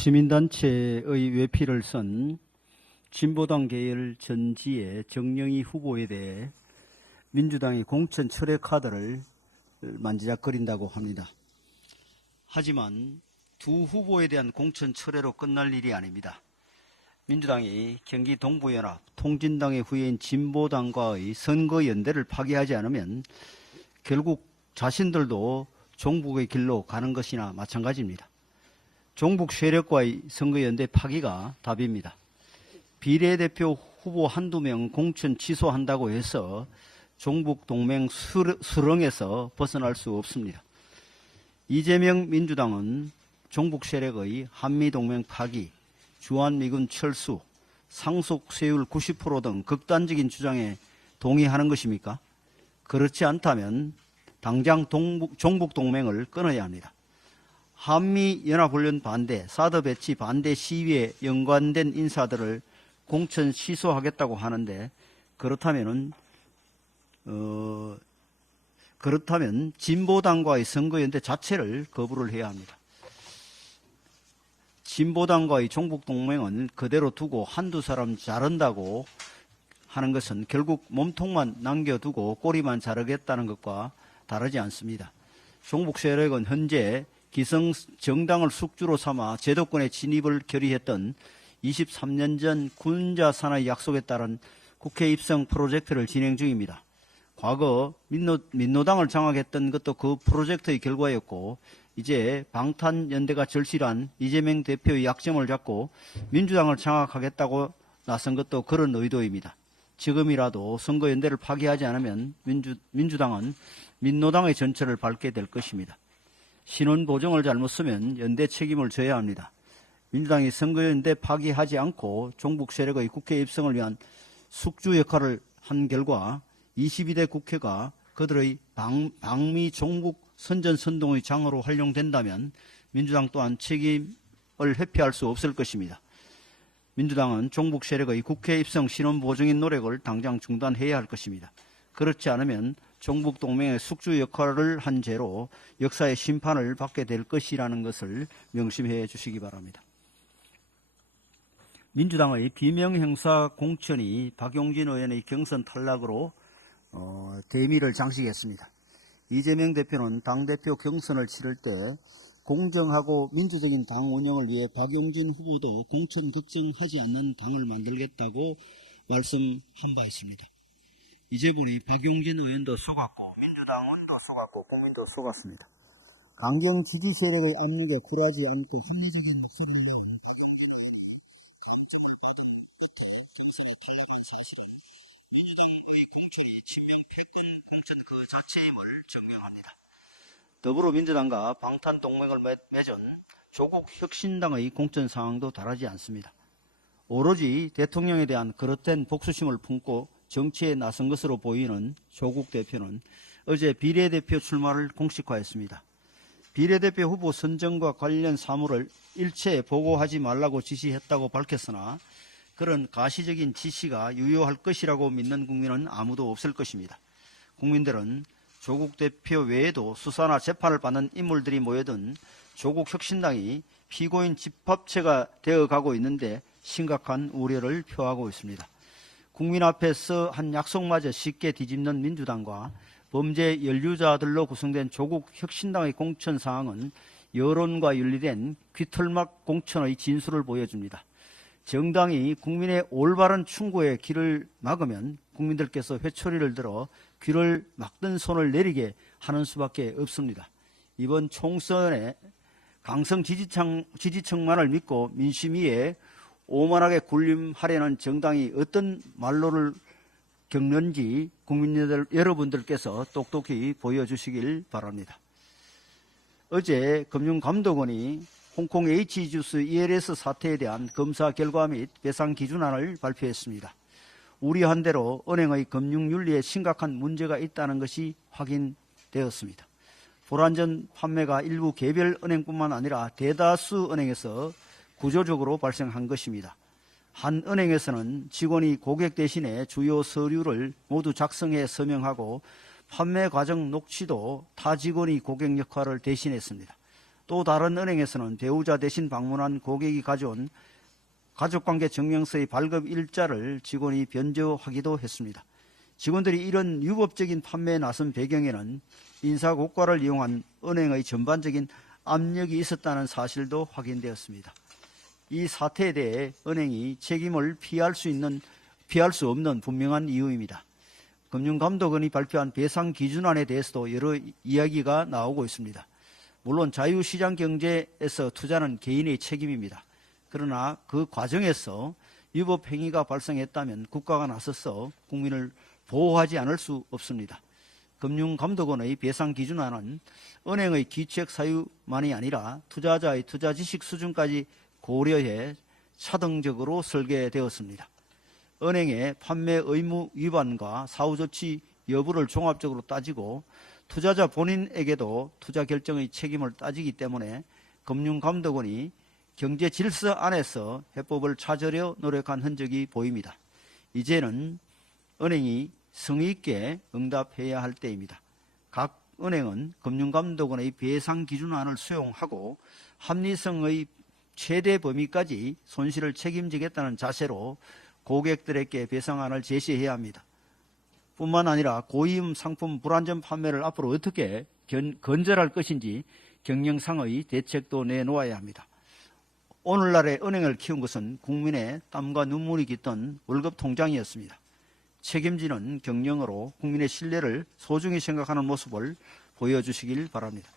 시민단체의 외피를 쓴 진보당 계열 전지의 정영희 후보에 대해 민주당이 공천 철회 카드를 만지작거린다고 합니다. 하지만 두 후보에 대한 공천 철회로 끝날 일이 아닙니다. 민주당이 경기 동부연합, 통진당의 후예인 진보당과의 선거연대를 파기하지 않으면 결국 자신들도 종북의 길로 가는 것이나 마찬가지입니다. 종북 세력과의 선거연대 파기가 답입니다. 비례대표 후보 한두 명 공천 취소한다고 해서 종북 동맹 수렁에서 벗어날 수 없습니다. 이재명 민주당은 종북 세력의 한미동맹 파기, 주한미군 철수, 상속 세율 90% 등 극단적인 주장에 동의하는 것입니까? 그렇지 않다면 당장 종북 동맹을 끊어야 합니다. 한미연합훈련 반대, 사드 배치 반대 시위에 연관된 인사들을 공천 취소하겠다고 하는데 그렇다면 진보당과의 선거연대 자체를 거부를 해야 합니다. 진보당과의 종북동맹은 그대로 두고 한두 사람 자른다고 하는 것은 결국 몸통만 남겨두고 꼬리만 자르겠다는 것과 다르지 않습니다. 종북 세력은 현재 기성 정당을 숙주로 삼아 제도권에 진입을 결의했던 23년 전 군자 산하의 약속에 따른 국회 입성 프로젝트를 진행 중입니다. 과거 민노당을 장악했던 것도 그 프로젝트의 결과였고 이제 방탄연대가 절실한 이재명 대표의 약점을 잡고 민주당을 장악하겠다고 나선 것도 그런 의도입니다. 지금이라도 선거연대를 파기하지 않으면 민주당은 민노당의 전철을 밟게 될 것입니다. 신원보정을 잘못 쓰면 연대 책임을 져야 합니다. 민주당이 선거연대 파기하지 않고 종북 세력의 국회 입성을 위한 숙주 역할을 한 결과 22대 국회가 그들의 방미 종북 선전선동의 장으로 활용된다면 민주당 또한 책임을 회피할 수 없을 것입니다. 민주당은 종북 세력의 국회 입성 신원보정인 노력을 당장 중단해야 할 것입니다. 그렇지 않으면 종북 동맹의 숙주 역할을 한 죄로 역사의 심판을 받게 될 것이라는 것을 명심해 주시기 바랍니다. 민주당의 비명형사 공천이 박용진 의원의 경선 탈락으로 대미를 장식했습니다. 이재명 대표는 당대표 경선을 치를 때 공정하고 민주적인 당 운영을 위해 박용진 후보도 공천 걱정하지 않는 당을 만들겠다고 말씀한 바 있습니다. 이제 보니 박용진 의원도 속았고 민주당원도 속았고 국민도 속았습니다. 강경 지지 세력의 압력에 굴하지 않고 합리적인 목소리를 내온 박용진 의원이 감점을 받은 끝에 경선에 탈락한 사실은 민주당의 공천이 친명 패권 공천 그 자체임을 증명합니다. 더불어민주당과 방탄동맹을 맺은 조국혁신당의 공천 상황도 다르지 않습니다. 오로지 대통령에 대한 그릇된 복수심을 품고 정치에 나선 것으로 보이는 조국 대표는 어제 비례대표 출마를 공식화했습니다. 비례대표 후보 선정과 관련 사무를 일체 보고하지 말라고 지시했다고 밝혔으나 그런 가시적인 지시가 유효할 것이라고 믿는 국민은 아무도 없을 것입니다. 국민들은 조국 대표 외에도 수사나 재판을 받는 인물들이 모여든 조국 혁신당이 피고인 집합체가 되어가고 있는데 심각한 우려를 표하고 있습니다. 국민 앞에서 한 약속마저 쉽게 뒤집는 민주당과 범죄 연루자들로 구성된 조국 혁신당의 공천 상황은 여론과 윤리된 귀털막 공천의 진수를 보여줍니다. 정당이 국민의 올바른 충고에 귀를 막으면 국민들께서 회초리를 들어 귀를 막던 손을 내리게 하는 수밖에 없습니다. 이번 총선에 강성 지지층만을 믿고 민심 위에 오만하게 군림하려는 정당이 어떤 말로를 겪는지 국민 여러분들께서 똑똑히 보여주시길 바랍니다. 어제 금융감독원이 홍콩 H주스 ELS 사태에 대한 검사 결과 및 배상 기준안을 발표했습니다. 우려한 대로 은행의 금융윤리에 심각한 문제가 있다는 것이 확인되었습니다. 불완전 판매가 일부 개별 은행뿐만 아니라 대다수 은행에서 구조적으로 발생한 것입니다. 한 은행에서는 직원이 고객 대신에 주요 서류를 모두 작성해 서명하고 판매 과정 녹취도 타 직원이 고객 역할을 대신했습니다. 또 다른 은행에서는 배우자 대신 방문한 고객이 가져온 가족관계 증명서의 발급 일자를 직원이 변조하기도 했습니다. 직원들이 이런 유법적인 판매에 나선 배경에는 인사고과를 이용한 은행의 전반적인 압력이 있었다는 사실도 확인되었습니다. 이 사태에 대해 은행이 책임을 피할 수 없는 분명한 이유입니다. 금융감독원이 발표한 배상 기준안에 대해서도 여러 이야기가 나오고 있습니다. 물론 자유시장 경제에서 투자는 개인의 책임입니다. 그러나 그 과정에서 위법 행위가 발생했다면 국가가 나서서 국민을 보호하지 않을 수 없습니다. 금융감독원의 배상 기준안은 은행의 기책 사유만이 아니라 투자자의 투자 지식 수준까지 고려해 차등적으로 설계되었습니다. 은행의 판매 의무 위반과 사후 조치 여부를 종합적으로 따지고 투자자 본인에게도 투자 결정의 책임을 따지기 때문에 금융감독원이 경제 질서 안에서 해법을 찾으려 노력한 흔적이 보입니다. 이제는 은행이 성의 있게 응답해야 할 때입니다. 각 은행은 금융감독원의 배상 기준안을 수용하고 합리성의 최대 범위까지 손실을 책임지겠다는 자세로 고객들에게 배상안을 제시해야 합니다. 뿐만 아니라 고위험 상품 불안전 판매를 앞으로 어떻게 건절할 것인지 경영상의 대책도 내놓아야 합니다. 오늘날의 은행을 키운 것은 국민의 땀과 눈물이 깃든 월급 통장이었습니다. 책임지는 경영으로 국민의 신뢰를 소중히 생각하는 모습을 보여주시길 바랍니다.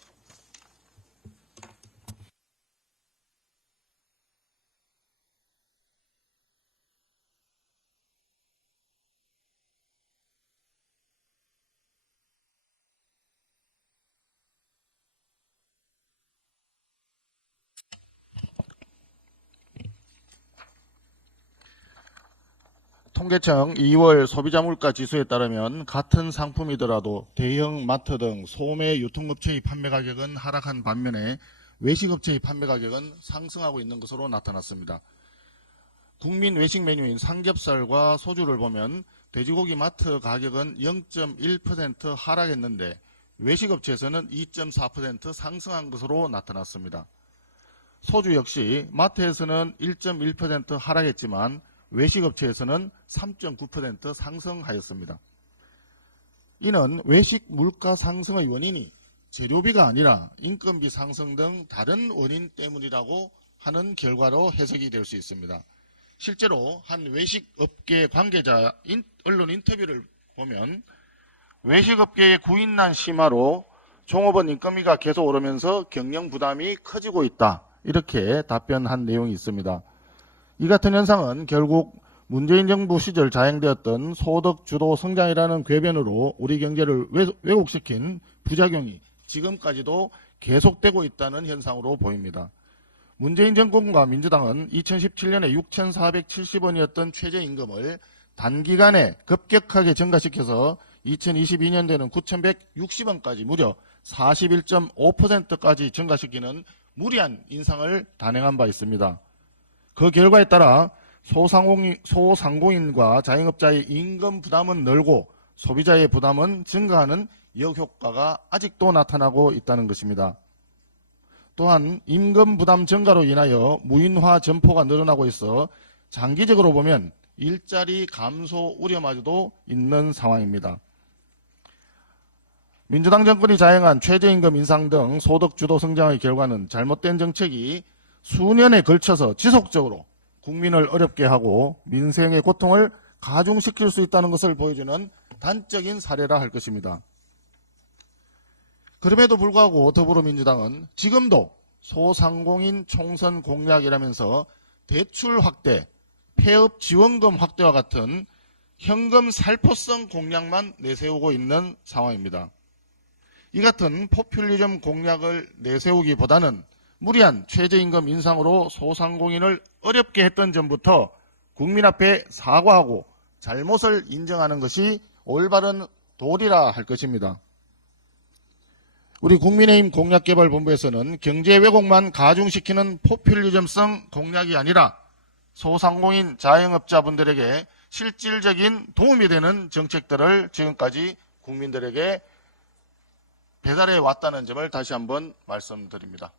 통계청 2월 소비자 물가 지수에 따르면 같은 상품이더라도 대형 마트 등 소매 유통업체의 판매 가격은 하락한 반면에 외식업체의 판매 가격은 상승하고 있는 것으로 나타났습니다. 국민 외식 메뉴인 삼겹살과 소주를 보면 돼지고기 마트 가격은 0.1% 하락했는데 외식업체에서는 2.4% 상승한 것으로 나타났습니다. 소주 역시 마트에서는 1.1% 하락했지만 외식업체에서는 3.9% 상승하였습니다. 이는 외식 물가 상승의 원인이 재료비가 아니라 인건비 상승 등 다른 원인 때문이라고 하는 결과로 해석이 될 수 있습니다. 실제로 한 외식업계 관계자 언론 인터뷰를 보면 외식업계의 구인난 심화로 종업원 인건비가 계속 오르면서 경영 부담이 커지고 있다. 이렇게 답변한 내용이 있습니다. 이 같은 현상은 결국 문재인 정부 시절 자행되었던 소득 주도 성장이라는 궤변으로 우리 경제를 왜곡시킨 부작용이 지금까지도 계속되고 있다는 현상으로 보입니다. 문재인 정권과 민주당은 2017년에 6,470원이었던 최저임금을 단기간에 급격하게 증가시켜서 2022년도에는 9,160원까지 무려 41.5%까지 증가시키는 무리한 인상을 단행한 바 있습니다. 그 결과에 따라 소상공인과 자영업자의 임금 부담은 늘고 소비자의 부담은 증가하는 역효과가 아직도 나타나고 있다는 것입니다. 또한 임금 부담 증가로 인하여 무인화 점포가 늘어나고 있어 장기적으로 보면 일자리 감소 우려마저도 있는 상황입니다. 민주당 정권이 자행한 최저임금 인상 등 소득 주도 성장의 결과는 잘못된 정책이 수년에 걸쳐서 지속적으로 국민을 어렵게 하고 민생의 고통을 가중시킬 수 있다는 것을 보여주는 단적인 사례라 할 것입니다. 그럼에도 불구하고 더불어민주당은 지금도 소상공인 총선 공약이라면서 대출 확대, 폐업 지원금 확대와 같은 현금 살포성 공약만 내세우고 있는 상황입니다. 이 같은 포퓰리즘 공약을 내세우기보다는 무리한 최저임금 인상으로 소상공인을 어렵게 했던 점부터 국민 앞에 사과하고 잘못을 인정하는 것이 올바른 도리라 할 것입니다. 우리 국민의힘 공약개발본부에서는 경제 왜곡만 가중시키는 포퓰리즘성 공약이 아니라 소상공인 자영업자분들에게 실질적인 도움이 되는 정책들을 지금까지 국민들에게 배달해 왔다는 점을 다시 한번 말씀드립니다.